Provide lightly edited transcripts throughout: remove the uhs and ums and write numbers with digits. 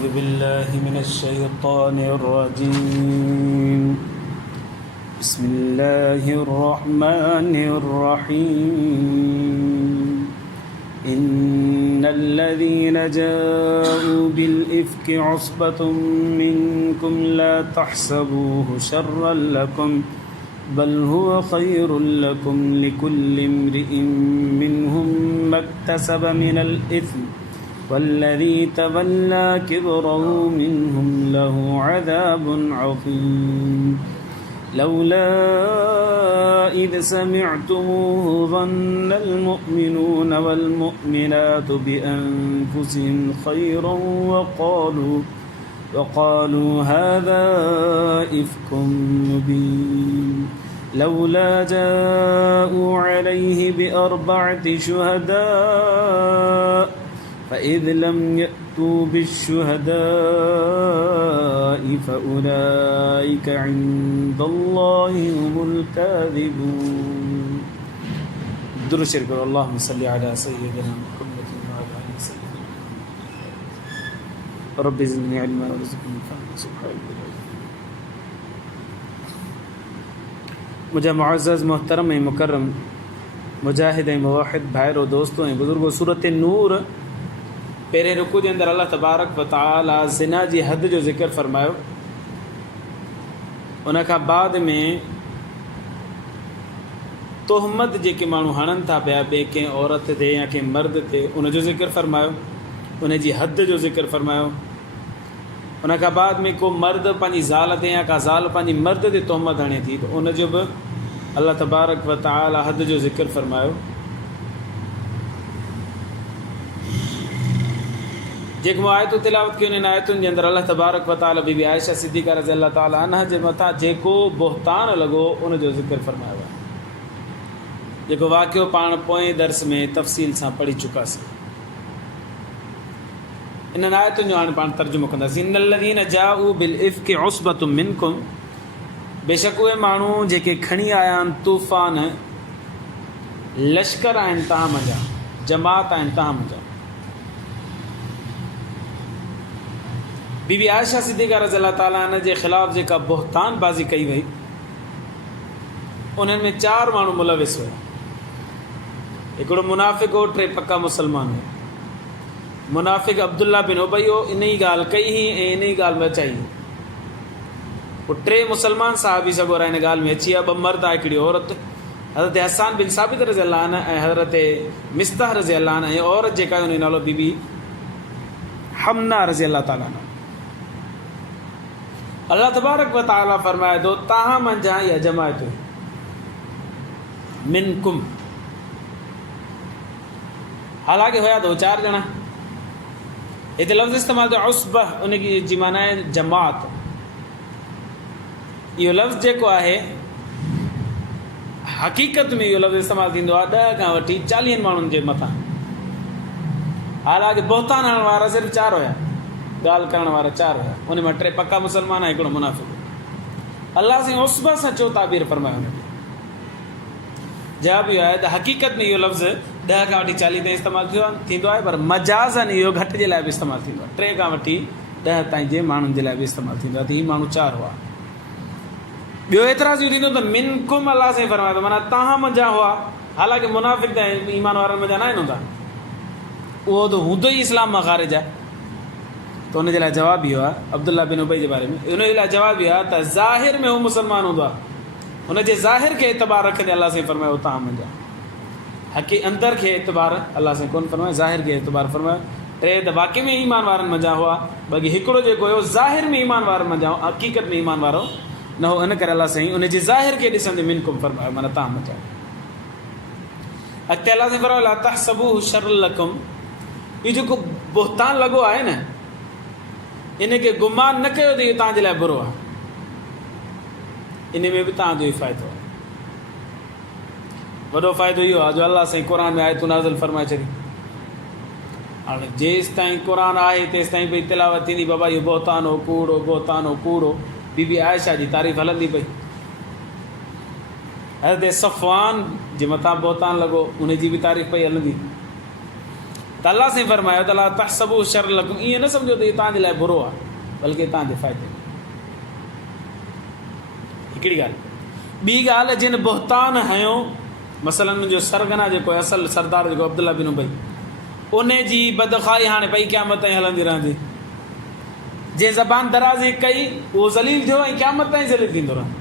أعوذ بالله من الشيطان الرجيم بسم الله الرحمن الرحيم إن الذين جاءوا بالإفك عصبة منكم لا تحسبوه شرا لكم بل هو خير لكم لكل امرئ منهم ما اكتسب من الإثم والذي تولى كبره منهم له عذاب عظيم لولا إذ سمعتموه ظن المؤمنون والمؤمنات بأنفسهم خيرا وقالوا هذا إفك مبين لولا جاءوا عليه بأربعة شهداء فإذ لم يأتوا بالشهداء فأولئك عند الله هم الكاذبون. درود شريف اللهم صل على سيدنا محمد وعلى آل سيدنا محمد رب زدني علما وارزقني فهما سبحان الله. मुझे मुअज़्ज़ज़ मोहतरम मुकर्रम मुजाहिद मुवाहिद भाइरों दोस्तों बुजुर्गों सूरत नूर पहिरें रुकू जे अंदरि अल्लाह तबारक व तआला ज़िना जी हद जो ज़िक्र फ़रमायो। उन खां बाद में तोहमत जेके माण्हू हणनि था पिया ॿिए कंहिं औरत ते या कंहिं मर्द ते उन जो ज़िक्र फ़रमायो, उन जी हद जो ज़िक्र फ़रमायो। उन खां बाद में को मर्द पंहिंजी ज़ाल ते या का ज़ाल पंहिंजी मर्द ते तोहमत हणे थी त उन जो बि अल्लाह तबारक व तआला हद जो ज़िक्र फ़रमायो। जेको आयतूं तिलावत कयूं उन्हनि आयतुनि जे अंदरि अल्लाह तबारक व तआला बीबी आयशा सिद्दीक़ा रज़ी अल्लाह ताला अन्हा जे मथां जेको बोहतान लॻो उन जो ज़िक्र फ़रमायो आहे, जेको वाक़ियो पाण पोएं दर्स में तफ़सील सां पढ़ी चुकासीं। इन्हनि आयतुनि जो हाणे पाण तर्जुमो कंदासीं। इन्नल्लज़ीन जाऊ बिल इफ़्कि उस्बतुम मिनकुम, बेशक उहे माण्हू जेके खणी आया आहिनि तूफ़ान, लश्कर आहिनि तव्हां मंझां, जमात आहिनि तव्हां मंझां। बीबी आयशा सिद्दीक़ा रज़ी अल्लाह ताला अन्हा जे ख़िलाफ़ जेका बोहतान बाज़ी कई वई उन्हनि में 4 माण्हू मुलविस हुआ। हिकिड़ो मुनाफ़िक़ हो, 3 पक्का मुसलमान हुआ। मुनाफ़िक़ अब्दुल्ला बिन उबई हो, इन ई ॻाल्हि कई हुई ऐं इन ई ॻाल्हि में अचाई। पोइ 3 मुसलमान साहबी सगोरा हिन ॻाल्हि में अची विया, 2 मर्द आहे, हिकिड़ी औरत। हज़रत हसन बिन साबित रज़ी अल्लाह अन्हु ऐं हज़रत मिस्ताह रज़ी अल्लाह अन्हु ऐं औरत जेका हुन जो नालो बीबी हमना रज़ी अल्लाह ताला अन्हा। अल्लाह तबारक व तआला फरमाए थो तव्हां मंझां या जमायत मिनकुम, हालांकि हुया तो 4 ॼणा। हिते लफ़्ज़ इस्तेमाल थियो उसबह, उन जी माना आहे जमात। इहो लफ़्ज़ जेको आहे हक़ीक़त में इहो लफ़्ज़ इस्तेमाल थींदो आहे 10 खां वठी 40 माण्हुनि जे मथां। हालांकि बोहतान हणण वारा सिर्फ़ु 4 हुया, ॻाल्हि करण वारा 4 हुया। उन में 3 पक्का मुसलमान ऐं हिकिड़ो मुनाफ़िक़। अल्लाह साईं उसबह सां छो ताबीर फरमायो हुनखे? जवाब इहो आहे त हक़ीक़त में इहो लफ़्ज़ 10 खां वठी 40 ताईं इस्तेमालु थींदो आहे, पर मजाज़न इहो घटि जे लाइ बि इस्तेमालु थींदो आहे। 3 खां वठी 10 ताईं जे माण्हुनि जे लाइ बि इस्तेमालु थींदो आहे। त हीअ माण्हू 4 हुआ। ॿियो एतिराज़ इहो थींदो त मिनकुम अल्लाह साईं फरमायो त माना तव्हां मंझां हुआ। हालांकि मुनाफ़िक़ त ईमान वारनि मंझां न आहिनि हूंदा, उहो त हूंदो ई इस्लाम मां ख़ारिज आहे। तो उनजे लाइ जवाबु इहो आहे अब्दुल्ला बिन उबई जे बारे में, उनजे लाइ जवाबु इहो आहे त ज़ाहिर में हू मुसलमान हूंदो आहे, हुनजे ज़ाहिर खे एतबार रखंदे अल्लाह साईं फरमायो तव्हां मंझां। हक़ी अंदर खे एतबार अल्लाह साईं कोन फरमायो, ज़ाहिर खे एतबार फरमायो। 3 त वाक़ई में ईमान वारनि मंझां हुआ, बाक़ी हिकिड़ो जेको हुयो ज़ाहिर में ईमान वारनि मंझां, हक़ीक़त में ईमान वारो न हो। इन करे अल्लाह साईं उनजे ज़ाहिर खे ॾिसंदे मिनकुम फरमायो, माना तव्हां मंझां। अॻिते अल्लाह साईं फरमायो ला तहसबूहु शर्रन लकुम, इहो जेको बोहतान लॻो आहे न, इनखे गुमान न कयो त इहो तव्हांजे लाइ बुरो आहे। इन में बि तव्हांजो ई फ़ाइदो आहे। वॾो फ़ाइदो इहो आहे जो अल्लाह साईं क़ुर में आयतूं नाज़िल फरमाए छॾी। हाणे जेसि ताईं क़ुर आहे तेसि ताईं भई तिलावत थींदी, बाबा इहो बोहतान हो, कूड़ो, बोहतान हो, कूड़ो। बीबी आयशा जी तारीफ़ हलंदी पई। हज़रत सफ़वान जे मथां बोहतान लॻो, उनजी बि तारीफ़ पई हलंदी। त अलाह साईं फरमायो त ला तहसबू शर लकुम, ईअं न सम्झो त इहो तव्हांजे लाइ बुरो आहे, बल्कि तव्हांजे फ़ाइदे में। हिकिड़ी ॻाल्हि। ॿी ॻाल्हि, जिन बोहतान हयो, मसलन मुंहिंजो सरगना जेको आहे असल सरदार जेको अब्दुल्ला बिन उबई, उन जी बदखाई हाणे पई क़यामत ताईं हलंदी रहंदी। जंहिं ज़बान दराज़ी कई उहो ज़लील थियो ऐं क़यामत ताईं ज़लील थींदो रहंदो।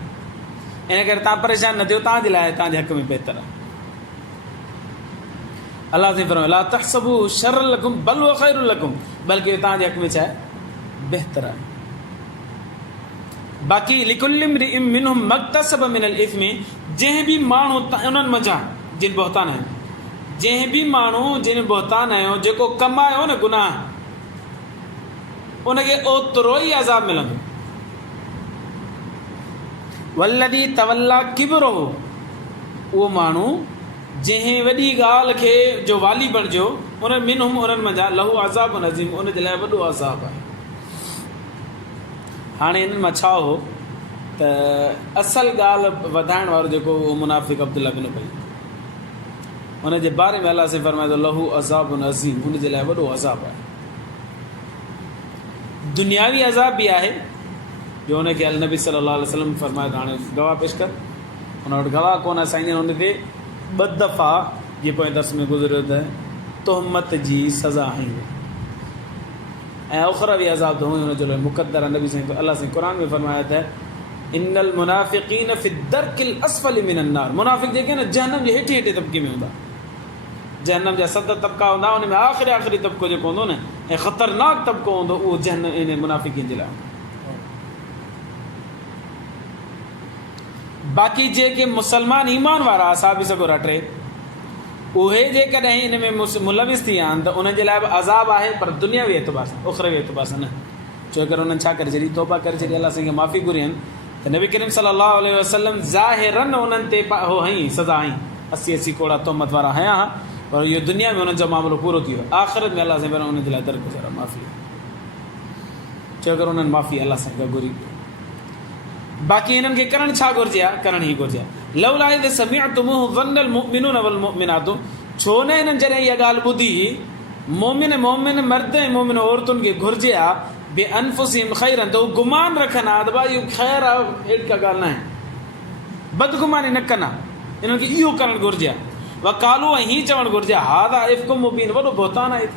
इन करे तव्हां परेशान न थियो, तव्हांजे लाइ तव्हांजे हक़ में बहितर आहे। अलाह साईं फरमायो ला तहसबू शर लकुम बल हुव खैरुल लकुम, बल्कि तव्हांजे हक़ में छा आहे, बहितर आहे। बाक़ी लिकुल्लि इम्रिइन मिनहुम मक्तसब मिनल इस्मि, जंहिं बि माण्हू उन्हनि मंझां जिन बोहतान आहिनि, जंहिं बि माण्हू जिन बोहतान आहियो जेको कमायो न गुनाह, उनखे ओतिरो ई अज़ाब मिलंदो। वल्लदी तवल्ला किब्रहु, उहो माण्हू जंहिं वॾी ॻाल्हि खे जो वाली बणिजो, उन्हनि मिनहुम उन्हनि मंझां लहू अज़ाब नज़ीम, उनजे लाइ वॾो अज़ाब आहे। हाणे इन्हनि मां छा हो त असल ॻाल्हि वधाइण वारो जेको उहो मुनाफ़िक़ अब्दुल्ला बिन उबई, उनजे बारे में अलाह साईं फरमाए थो लहू अज़ाब नज़ीम, उनजे लाइ वॾो अज़ाब आहे। दुनियावी अज़ाब बि आहे जो उनखे अल नबी सल्लल्लाहु अलैहि वसल्लम फरमाए, हाणे गवाह पेश कर, हुन वटि गवाह कोन आहे साईं, हुन ते 2 दफ़ा जीअं पोइ दर्स में गुज़रियो त तोहमत जी सज़ा हई ऐं उखरवी अज़ाब त हुई हुनजो मुक़दर आहे। नबी साईं अलाह साईं क़ुरान में फरमाया त इन्नल मुनाफ़िक़ीन फ़ी दर्किल अस्फ़लि मिनन नार, मुनाफ़िक़ जेके न जहन्नम जे हेठि हेठि तबके में हूंदा। जहन्नम जा 7 तबका हूंदा, उन में आख़िरी तबको जेको हूंदो न ऐं ख़तरनाक तबको हूंदो, उहो जहन्नम इन मुनाफ़िक़ीन जे लाइ। बाक़ी जेके मुसलमान ईमान वारा असाबी सगो रटे, उहे जेकॾहिं इन में मुलविस थी विया आहिनि त उन्हनि जे लाइ बि अज़ाब आहे, पर दुनियावी एतबार सां, उखरवी एतबार सां न। छो करे उन्हनि छा करे छॾी, तौबा करे छॾी, अलाह साईं खे माफ़ी घुरियनि त नबी करीम सल्लल्लाहु अलैहि वसल्लम ज़ाहिरन उन्हनि ते हो हई सज़ा हई, 80 कोड़ा तोहमत वारा हया हा, पर इहो दुनिया में उन्हनि जो मामिलो पूरो थी वियो। आख़िरत में अलाह साईं उन्हनि जे लाइ दरगुज़र माफ़ी, छो करे उन्हनि माफ़ी अलाह साईं खां घुरी। बाक़ी इन्हनि खे करणु छा घुरिजे आहे, करणु ई घुरिजे आहे। लौला इज़ समिअतमुहु ज़न्नल मुमिनून वल मुमिनातु, छो न इन्हनि जॾहिं इहा ॻाल्हि ॿुधी, मोमिन मर्द ऐं मोमिन औरतुनि खे घुरिजे आहे बे अनफुसिहिम खैरन, त हू गुमान रखनि हा त भाई इहो ख़ैरु आहे, अहिड़ी का ॻाल्हि न आहे, बदगुमानी न कनि, इन्हनि खे इहो करणु घुरिजे आहे। वकालू, ऐं हीअ चवणु घुरिजे हादा इफ़्कुम मुबीन, वॾो बहतान आहे,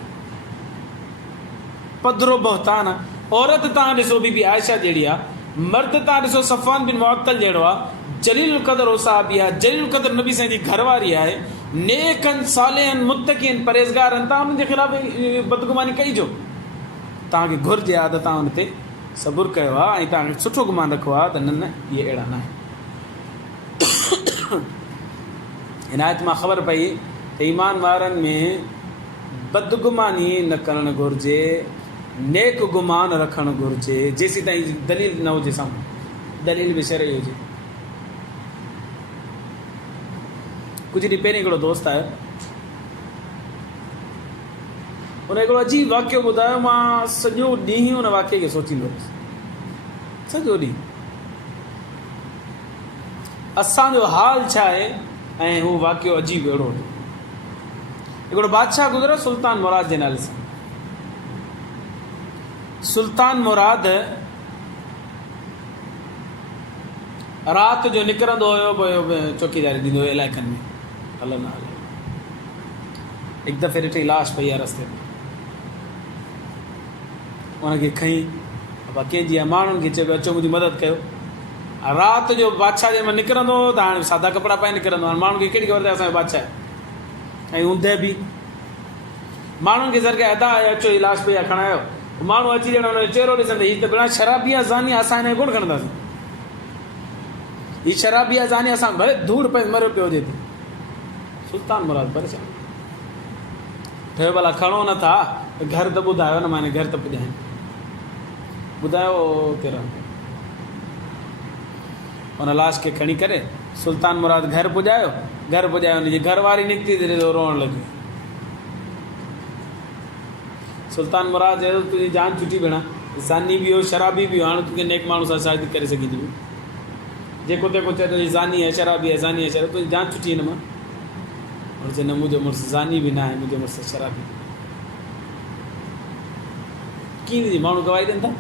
पधरो बहतान आहे। औरत तव्हां ॾिसो बीबी आयशा जहिड़ी आहे, मर्द तव्हां ॾिसो सफ़ान बिन मुअत्तल जहिड़ो आहे, जलील क़दर उसाबी आहे, जलील क़दर नबी साईं जी घरवारी आहे, नेकनि सालेहनि मुत्तक़ीन परहेज़गारनि, तव्हां उन्हनि जे ख़िलाफ़ बदगुमानी कई जो, तव्हांखे घुरिजे आहे त तव्हां हुन ते सबुरु कयो आहे ऐं तव्हांखे सुठो गुमान रखो आहे त न इहे अहिड़ा न आहिनि। हिनायत मां ख़बर पई त ईमान वारनि में बदगुमानी न करणु घुरिजे, नेक गुमान रखणु घुरिजे, जेसीं ताईं दलील न हुजे साम्हूं, दलील बि शरई हुजे। कुझु ॾींहं पहिरीं हिकिड़ो दोस्त आयो, उन हिकिड़ो अजीब वाक़ियो ॿुधायो, मां सॼो ॾींहुं उन वाक़िए खे सोचींदो हुयुसि, सॼो ॾींहुं असांजो हाल छा आहे ऐं हू वाक़ियो अजीब अहिड़ो हुयो। हिकिड़ो बादशाह गुज़रियो सुल्तान मुराद जे नाले सां। सुल्तान मुराद राति जो निकिरंदो हुयो, पोइ चौकीदारी ॾींदो हुयो इलाइक़नि में, हल न हल। हिकु दफ़े ॾिठी लाश पई आहे रस्ते में, उनखे खईं, कंहिंजी आहे माण्हुनि खे चयो अचो मुंहिंजी मदद कयो। राति जो बादशाह जे में निकिरंदो त हाणे सादा कपिड़ा पाए निकिरंदो, हाणे माण्हुनि खे कहिड़ी ख़बर आहे असांजो बादशाह आहे, ऐं ऊंदहि बि माण्हुनि खे सरकार अदा आहे, अचो हीअ लाश पई आहे खणायो। माण्हू अची ॼणा हुनजो चहिरो ॾिसंदे, हीअ त बिना शराबी आहे ज़ानी, असां हिन खे कोन खणंदासीं, हीअ शराबी आहे ज़ानी, असां भले धूड़ पे मरियो पियो हुजे। सुल्तान मुराद परेशान ठहियो, भला खणो नथा, घर त ॿुधायो न, माने घर त पुॼाए, ॿुधायो कहिड़ा। हुन लाश खे खणी करे सुल्तान मुराद घर पुॼायो, हुनजी घरवारी निकिती त रोअण लॻी। सुल्तान मुराद चयो तुंहिंजी जान छुटी भेण, ज़ानी बि हो, शराबी बि हो, हाणे तोखे नेक माण्हू सां शादी करे सघींदी। जेको तेको चए तुंहिंजी ज़ानी आहे, शराबी आहे, ज़ानी आहे, शराबी, तुंहिंजी जान छुटी हिन मां। चए न, मुंहिंजो मुड़ुसु ज़ानी बि न आहे, मुंहिंजो मुड़ुसु शराबी। यकीन जी माण्हू गवाही ॾियनि था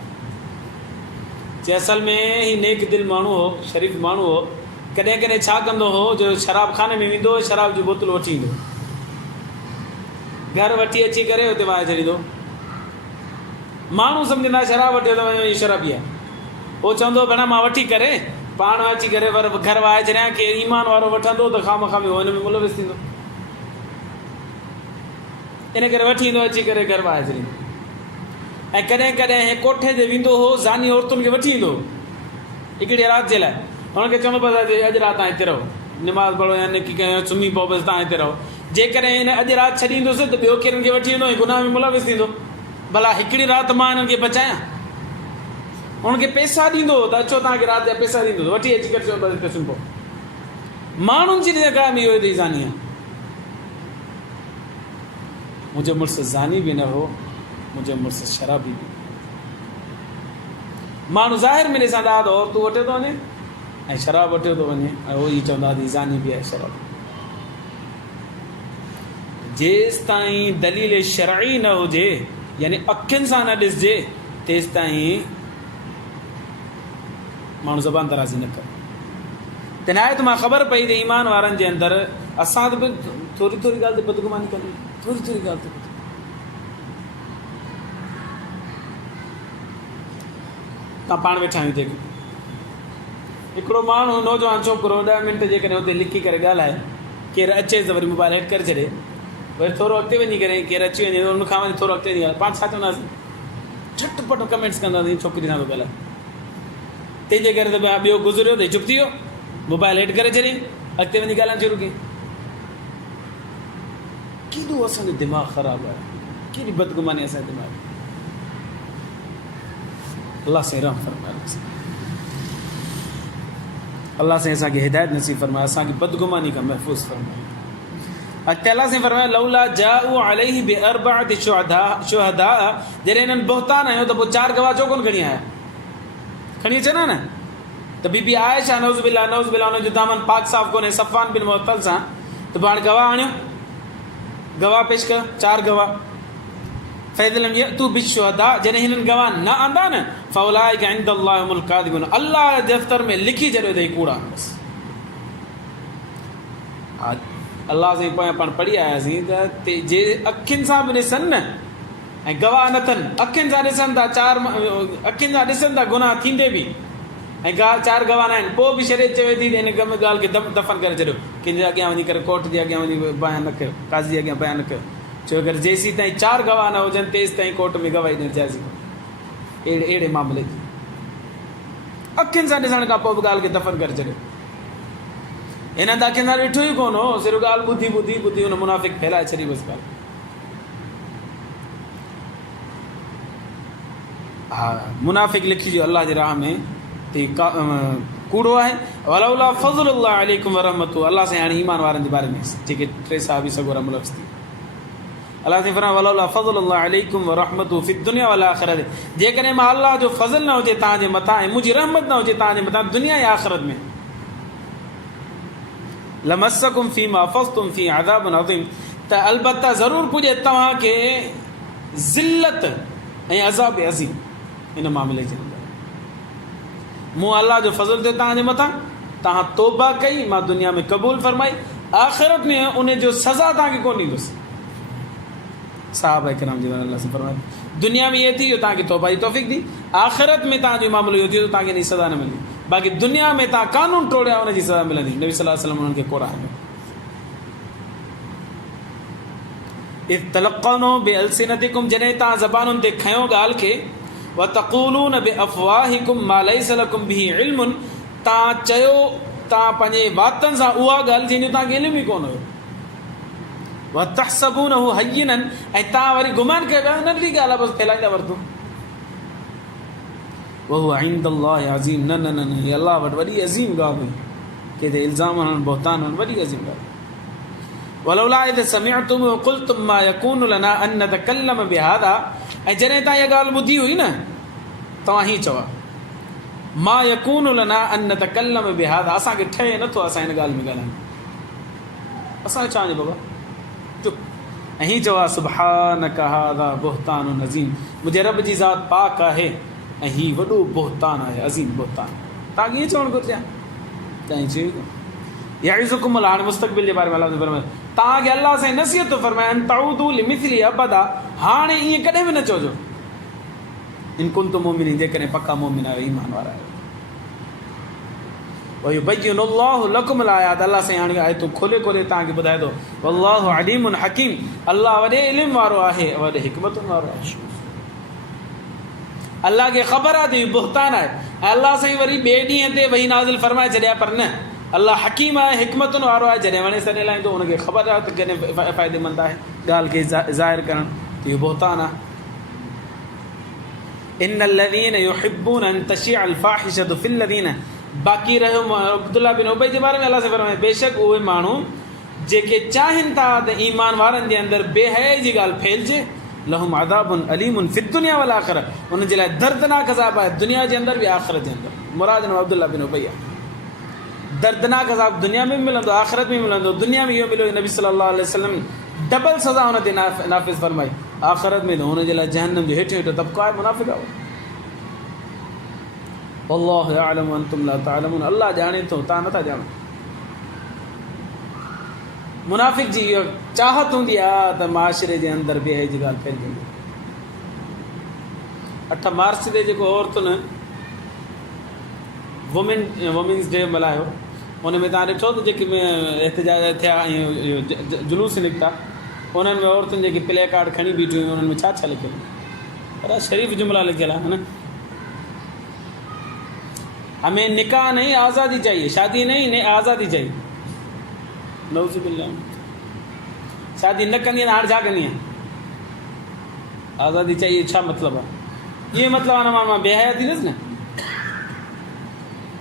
जे असल में ही नेक दिल माण्हू हो, शरीफ़ माण्हू हो। कॾहिं कॾहिं छा कंदो हो जो शराब खाने में वेंदो, शराब जी बोतल वठी ईंदो, घर वठी अची करे हुते वाहे छॾींदो। माण्हू सम्झंदा शराब वठियो त वञो, शराबी आहे। उहो चवंदो भेण मां वठी करे पाण अची करे पर घर वाहे छॾियां, के ईमान वारो वठंदो त खाम खामी हिन में मुलविस थींदो, इन करे वठी ईंदो, अची करे घर वाहे छॾींदो। ऐं कॾहिं कॾहिं कोठे ते वेंदो हो, ज़ानी औरतुनि खे वठी ईंदो हिकिड़ी राति जे लाइ, हुनखे चवंदो बसि अॼु राति तव्हां हिते रहो, निमाज़ पढ़ो या निकी कयो, सुम्ही पओ, बसि तव्हां हिते रहो। जेकॾहिं हिन अॼु राति छॾींदुसि त ॿियो केरु हिनखे वठी ईंदो ऐं गुनाह में मुलविस थींदो। भला हिकिड़ी राति मां हिननि खे बचायां, हुनखे पैसा ॾींदो त अचो तव्हांखे राति जा पैसा ॾींदो, वठी अची करे चओ बसि हिते सुम्ही पओ। माण्हुनि जी जॻह में इहो ई ज़ानी आहे। मुंहिंजो मुड़ुसु ज़ानी बि न हो, मुंहिंजो मुड़ुसु शराबी बि। माण्हू ज़ाहिर में ॾिसां था त औरतूं वठे थो वञे ऐं शराब वठियो थो वञे, ऐं उहो ई चवंदा त ज़ानी बि आहे, शराबी। जेसि ताईं दलील शरई न हुजे, यानी अखियुनि सां न ॾिसजे, तेसि ताईं माण्हू ज़बान दराज़ी न करे। तनायत मां ख़बर पई त ईमान वारनि जे अंदरि असां त बि थोरी थोरी ॻाल्हि ते बदगुमानी कंदी, थोरी थोरी ॻाल्हि ते। तव्हां पाण वेठा आहियूं जेके, हिकिड़ो माण्हू नौजवान छोकिरो 10 मिंट जेकॾहिं हुते लिखी करे ॻाल्हाए, केरु अचे त वरी मोबाइल हेठि करे छॾे, वरी थोरो अॻिते वञी करे केरु अची वञे हुनखां वञी थोरो अॻिते वञी ॻाल्हाए, पाण छा चवंदासीं, झटपट कमेंट्स कंदासीं, छोकिरी सां थो ॻाल्हाए। तंहिंजे करे त ॿियो गुज़रियो त चुप थी वियो, मोबाइल हेठि करे छॾियईं, अॻिते वञी ॻाल्हाइणु शुरू कयईं। केॾो असांजो दिमाग़ ख़राबु आहे, केॾी बदगुमानी असांजे दिमाग़। अलाह से रहम फरमाए, अलाह से असांखे हिदायत नसीब फरमाए, असांखे बदगुमानी खां महफ़ूज़ फरमाए। अॻिते अलाह से फरमाए लौला जाऊ अलैहि बिअरबअति शुहदा, जॾहिं हिननि बहतान आयो त पोइ 4 गवाह छो कोन खणी आया, खणी अचनि न। त बीबी आयशा नौज़ुबिल्लाह हुनजो दामन पाक साफ़ कोन्हे, सफ़वान बिन मुअत्तल सां, त पाण गवाह आणियो, गवाह पेश कयो, 4 गवाह। फ़ैज़लम यअतू बिशुहदा, जॾहिं हिननि गवाह न आंदा न, फ़उलाइका इंदल्लाहि हुमुल काज़िबून, अल्लाह जे दफ़्तर में लिखी छॾियो अथई कूड़ा। बसि अल्लाह सां पाण पढ़ी आयासीं त जे अखियुनि सां बि ॾिसनि न ऐं गवाह न थियनि, अखियुनि सां ॾिसनि था, 4 अखियुनि सां ॾिसनि था गुनाह थींदे बि, ऐं 4 गवाह न आहिनि, पोइ बि शरीयत चवे थी त हिन ॻाल्हि खे दफ़न करे छॾियो, कंहिंजे अॻियां वञी करे कोर्ट जे अॻियां वञी बयानु न कयो, काज़ी जे अॻियां बयानु न कयो, छो अगरि जेसीं ताईं 4 गवाह न हुजनि तेसि ताईं कोर्ट में गवाही ॾियणु जाइज़ कोन्हे। अहिड़े मामले जी अखियुनि सां ॾिसण खां पोइ बि ॻाल्हि खे दफ़न करे छॾियो। हिननि त अखियुनि सां ॾिठो ई कोन हो, सिर्फ़ु ॻाल्हि ॿुधी ॿुधी ॿुधी हुन मुनाफ़िक़ फैलाए छॾी बसि ॻाल्हि। हा, मुनाफ़िक़ लिखिजो अल्लाह जे राह में कूड़ो आहे। वलौला फ़ज़लुल्लाह अलैकुम वरहमतु, अल्लाह से हाणे ईमान वारनि जे बारे में जेके 3 साहबी सगोरा मुलफ़्ज़ थी, अल्लाह से फरमायो वलौला फ़ज़लुल्लाह अलैकुम वरहमतु फ़िद दुनिया वल आख़िरत, जेकॾहिं मां अल्लाह जो फज़ल न हुजे तव्हांजे मथां ऐं मुंहिंजी रहमत न हुजे तव्हांजे मथां दुनिया ऐं आख़िरत में, लमस्सकुम फ़ीमा अफ़ज़्तुम फ़ी अज़ाबुन अज़ीम, त अलबत्ता ज़रूरु पुॼे तव्हांखे ज़िल्लत ऐं अज़ाब अज़ीम इन मामले जे अंदरि। मूं अल्लाह जो फज़ल थियो तव्हांजे मथां, तव्हां तौबा कई, मां दुनिया में क़बूल फरमाई, आख़िरत में उन जो सज़ा तव्हांखे कोन ॾींदुसि। साहबा किराम जी अल्लाह से फरमाए दुनिया में ये थी जो तव्हांखे तौबा जी तौफ़ीक़ दी, आख़िरत में तव्हांजो मामिलो इहो थियो त तव्हांखे इन सज़ा न मिली, बाक़ी दुनिया में तव्हां कानून टोड़िया हुनजी सज़ा मिलंदी। नबी सल्लल्लाहु अलैहि वसल्लम उन्हनि खे क़ुरान में इज़ तलक़्क़ौना बिअल्सिनतिकुम, जॾहिं तव्हां ज़बानुनि ते खयो ॻाल्हि खे, व तक़ूलून बिअफ़वाहिकुम मा लैस लकुम बिही इल्मुन, तव्हां चयो तव्हां पंहिंजे वातनि सां उहा ॻाल्हि जंहिंजो तव्हांखे इल्मु ई कोन हुयो, व तहसबूनहु हय्यनन, ऐं तव्हां वरी गुमान कयो पिया नंढड़ी ॻाल्हि आहे बसि फैलाईंदा वरितो, वहुव इंदल्लाहि अज़ीम, न न न न हीअ अल्लाह वटि वॾी अज़ीम ॻाल्हि हुई, के ते इल्ज़ाम हणनि बहतान हणनि, वॾी अज़ीम ॻाल्हि। वलौला इज़ समिअतुम क़ुल्तुम मा यकूनु लना अन नतकल्लम बिहादा, ऐं जॾहिं तव्हां इहा ॻाल्हि ॿुधी हुई न तव्हां हीअं चवा मा यकूनु लना अन नतकल्लम बिहादा, असांखे ठहे नथो असां हिन ॻाल्हि में ॻाल्हायूं, असांखे छा वञे बाबा चुप। ऐं हीअ चयो आहे सुब्हानक हाज़ा बुहतानुन अज़ीम, मुंहिंजे रब जी ज़ात पाक आहे ऐं हीउ वॾो बुहतान आहे, अज़ीम बुहतान। तव्हांखे ईअं चवणु घुरिजे तव्हां चयो याइज़ुकुमुल्लाह। हाणे मुस्तक़बिल जे बारे में अलाह फरमाए तव्हांखे अलाह सां नसीहत थो फरमाए अन तऊदू लिमिथली अबदा, हाणे ईअं कॾहिं बि न चइजो इन कुंतुम मुमिनीन, जेकॾहिं पका मोमिन आहियो, ईमान वारा आहियो। वयुबय्यिनुल्लाहु लकुमुल आयात, अलाह साईं हाणे आयतूं खोले खोले तव्हांखे ॿुधाए थो। वल्लाहु अलीमुन हकीम, अलाह वॾे इल्म वारो आहे, वॾे हिकमतुनि वारो आहे। अलाह खे ख़बर आहे त हीउ बुहतान आहे, अलाह साईं वरी ॿिए ॾींहं ते वही नाज़िल फरमाए छॾिया, पर न, अलाह हकीम आहे, हिकमतुनि वारो आहे। जॾहिं वणे सॾे लाहींदो हुनखे ख़बर आहे त कॾहिं फ़ाइदेमंद आहे ॻाल्हि खे ज़ाहिर करणु, त इहो बुहतान आहे। इन्नल्लज़ीन युहिब्बून अन तशिअल फ़ाहिशतु फ़िल्लज़ीन, बाक़ी रहियो अब्दुल्लाह बिन उबई जे बारे में अलाह से फरमाए बेशक उहे माण्हू जेके चाहिनि था त ईमान वारनि जे अंदरि बेहयाई जी ॻाल्हि फैलिजे, लहुम अज़ाबुन अलीमुन फ़िद दुनिया वल आख़िरह, उन जे लाइ दर्दनाक अज़ाब आहे दुनिया जे अंदरि बि आख़िरत जे अंदरि। मुराद अब्दुल्लाह बिन उबई आहे। दर्दनाक अज़ाब दुनिया में बि मिलंदो, आख़िरत में मिलंदो। दुनिया में इहो मिलियो नबी सल्लल्लाहु अलैहि वसल्लम डबल सज़ा हुन ते नाफ़िज़ फरमाई, आख़िरत में हुन जे लाइ जहन्नम जो हेठि हेठि तबिक़ो आहे, मुनाफ़िक़ आहे। अल्लाह यअलम व अंतुम ला तअलमून, अल्लाह ॼाणे थो, तव्हां नथा ॼाणो। मुनाफ़िक़ जी इहा चाहत हूंदी आहे त माशरे जे अंदरि बेहयाई जी ॻाल्हि फैलिजी। 8 मार्च ते जेको औरतुनि वुमेन्स डे मल्हायो, उन में तव्हां ॾिठो त जेके एहतजाज थिया ऐं जुलूस निकिता, उन्हनि में औरतुनि जेके प्ले कार्ड खणी बीठियूं हुयूं, उन्हनि में छा छा लिखियलु, पर शरीफ़ जुमला लिखियलु आहे, है न। हमें निकाह नहीं आज़ादी चाहिए, शादी नहीं आज़ादी चाहिए। नऊज़ुबिल्लाह, शादी न कंदी हाणे छा कंदी आहे, आज़ादी चाहिए, छा मतिलबु आहे? इहे मतिलबु आहे न मां बेहया थींदसि न,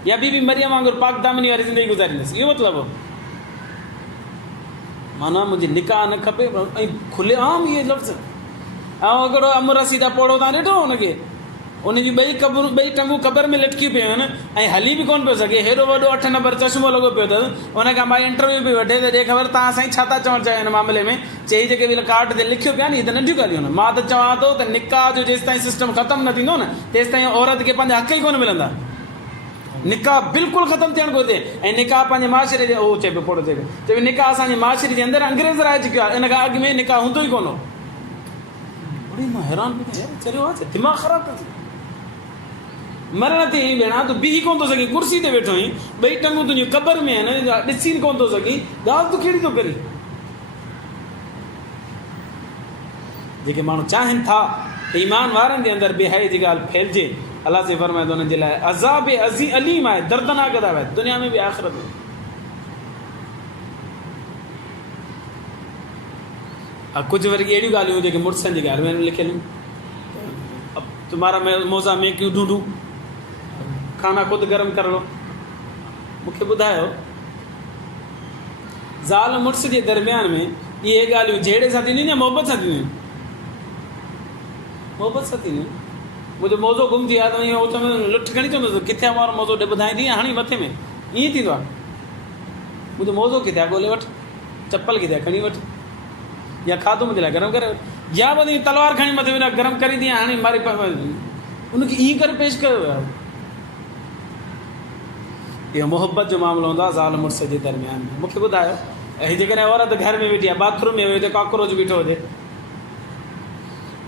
या बीबी मरियम वांगुरु पाक दामनी वारी ज़िंदगी गुज़ारींदसि, इहो मतिलबु आहे? माना मुंहिंजी निकाह न खपे, ऐं खुले आम इहे लफ़्ज़। ऐं हिकिड़ो अमर रसीदा पोड़ो तव्हां ॾिठो हुनखे, उनजी ॿई टंगूं क़बर में लटकियूं पियूं आहिनि ऐं हली बि कोन पियो सघे, हेॾो वॾो 8 नंबर चश्मो लॻो पियो अथसि। उन खां भाई इंटरव्यू बि वठे त ॾे ख़बर तव्हां साईं छा था चवणु चाहियो हिन मामले में। चई जेके बि कार्ड ते लिखियो पिया नी, हीअ त नंढियूं ॻाल्हियूं आहिनि। मां त चवां थो त निकाह जो जेसि ताईं सिस्टम ख़तमु न थींदो न, तेसि ताईं औरत खे पंहिंजा हक़ ई कोन मिलंदा। निकाह बिल्कुलु ख़तमु थियणु घुरिजे। ऐं निकाह पंहिंजे माशरे जे उहो चए पियो पोड़ो चए पियो निकाह असांजे माशरे जे अंदरि अंग्रेज़ राहे चुकियो आहे, इन खां अॻु में निकाह हूंदो ई कोन हो। मां हैरान पियो चरियो आहे, दिमाग़ ख़राबु थो थिए। मरण ते भेणा तूं बीही कोन थो सघीं, कुर्सी ते वेठो आहीं, ॿई टंगूं तुंहिंजियूं क़बर में आहिनि, ॾिसी कोन थो सघीं, ॻाल्हि तूं कहिड़ी थो करी? जेके माण्हू चाहिनि था त ईमान वारनि जे अंदरि बेहयाई जी ॻाल्हि फैलिजे, अलाह से फरमाए थो उन्हनि जे लाइ अज़ाब अलीम आहे, दर्दनाक अज़ाब आहे, दुनिया में बि आख़िरत में। कुझु वरी अहिड़ियूं ॻाल्हियूं जेके मुड़ुसनि जे घर में लिखियलु, अब तुम्हारा मौज़ा में क्यों ढूंढूं, खाना खुदि गरम कर लो। मूंखे ॿुधायो, ज़ाल मुड़ुस जे दरमियान में इहे ॻाल्हियूं जहिड़े सां थींदियूं या मोहबत सां थींदियूं? मोहबत सां थींदियूं। मुंहिंजो मौज़ो गुम थी वियो आहे त ईअं चवंदो लुठ खणी चवंदुसि किथे आहे वारो मौज़ो ॿुधाईंदी हाणे मथे में, ईअं थींदो आहे। मुंहिंजो मौज़ो किथे आहे ॻोल्हे वठि, चप्पल किथे आहे खणी वठि, या खाधो मुंहिंजे लाइ गरम करे वठि, या वरी तलवार खणी मथे में गरम करे ॾींहुं हाणे मारे उनखे ईअं करे पेश कयो वियो आहे। इहो मोहबत जो मामिलो हूंदो आहे ज़ाल मुड़ुस जे दरमियान में। मूंखे ॿुधायो, ऐं जेकॾहिं औरत घर में वेठी आहे, बाथरूम में वेठे कॉकरोच बीठो हुजे,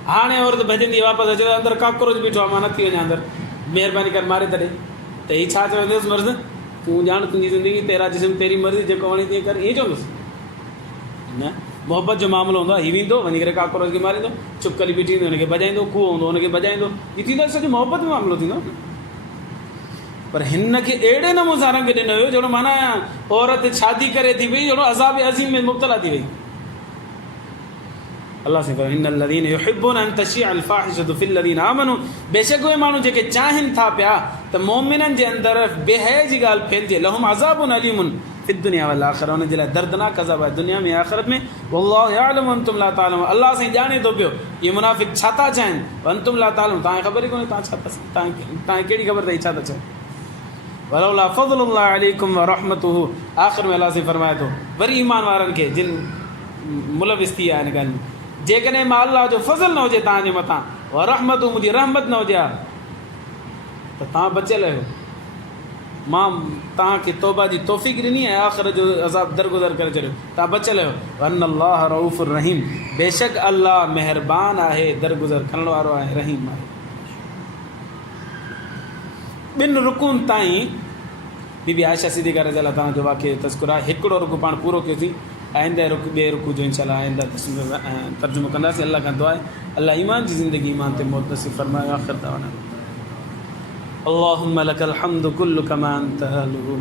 हाणे औरत भॼंदी वापसि अचे अंदरि कॉकरोच बीठो आहे, मां नथी वञा अंदरि, महिरबानी करे मारे तॾहिं त हीअ छा चवंदुसि? मर्ज़ तूं ॼाण तुंहिंजी ज़िंदगी तेरा जिस्म तेरी मर्ज़ी, जेको वणे तीअं कर, ईअं चवंदुसि? न, मोहबत जो मामिलो हूंदो आहे। हीअ वेंदो वञी करे काकरोच खे मारींदो, चुप करे बीठी हूंदी, हुनखे बजाईंदो, खूह हूंदो हुनखे बजाईंदो, हीअ थींदो सॼो मोहबत जो मामिलो थींदो। पर हिन खे अहिड़े नमूने सां रंग ॾिनो हुयो जहिड़ो माना औरत शादी करे थी वई, जहिड़ो अज़ाब अज़ीम में मुब्तला थी वई। अल्लाह से इन्नल्लज़ीन युहिब्बून अन तशिअल फ़ाहिशतु फ़िल्लज़ीन आमनू, बेशक उहे माण्हू जेके चाहिनि था पिया त मोमिननि जे अंदरि बेहयाई जी ॻाल्हि फैलिजे, लहुम अज़ाबुन अलीमुन फ़िद दुनिया वल आख़िरह, उन जे लाइ दर्दनाक अज़ाब आहे दुनिया में आख़िरत में। वल्लाहु यअलमु व अंतुम ला तअलमून, अल्लाह साईं ॼाणे थो पियो इहे मुनाफ़िक़ छा था चाहिनि, व अंतुम ला तअलमून, तव्हांखे ख़बर ई कोन्हे तव्हां छा था, तव्हांखे कहिड़ी ख़बर अथई छा था चओ। वलौला फ़ज़लुल्लाहि अलैकुम व रहमतुहु, आख़िर में अल्लाह से फरमाए थो वरी ईमान वारनि खे जिन मुलविस थी आहे हिन ॻाल्हि में। जेकॾहिं मां अलाह जो फज़ल न हुजे तव्हांजे मथां और रहमत मुंहिंजी रहमत न हुजे हा त तव्हां बचियल आहियो। मां तव्हांखे तौबा जी तौफ़ीक़ ॾिनी ऐं आख़िर जो अज़ाब दरगुज़र करे छॾियो, तव्हां बचियल आहियो। अल्लाह रऊफ़ुर रहीम, बेशक अल्लाह महिरबान आहे, दरगुज़र करण वारो आहे, रहीम आहे। ॿिनि रुकुनि ताईं बीबी आयशा सिद्दीक़ा रज़ियल्लाहु ताला जो वाक़े तज़कुर आहे। हिकिड़ो रुकु पाण पूरो कयोसीं, आइंदा रुकु ॿिए रुकु जो इंशाअल्लाह आइंदा तर्जुमो कंदासीं। अल्लाह खां दुआ आहे अल्लाह ईमान जी ज़िंदगी ईमान ते मौत नसीब फरमाए। आख़िर दावाना अल्लाहुम्मा लकल हम्दु कुल्लु कमा अंत अहलुहु।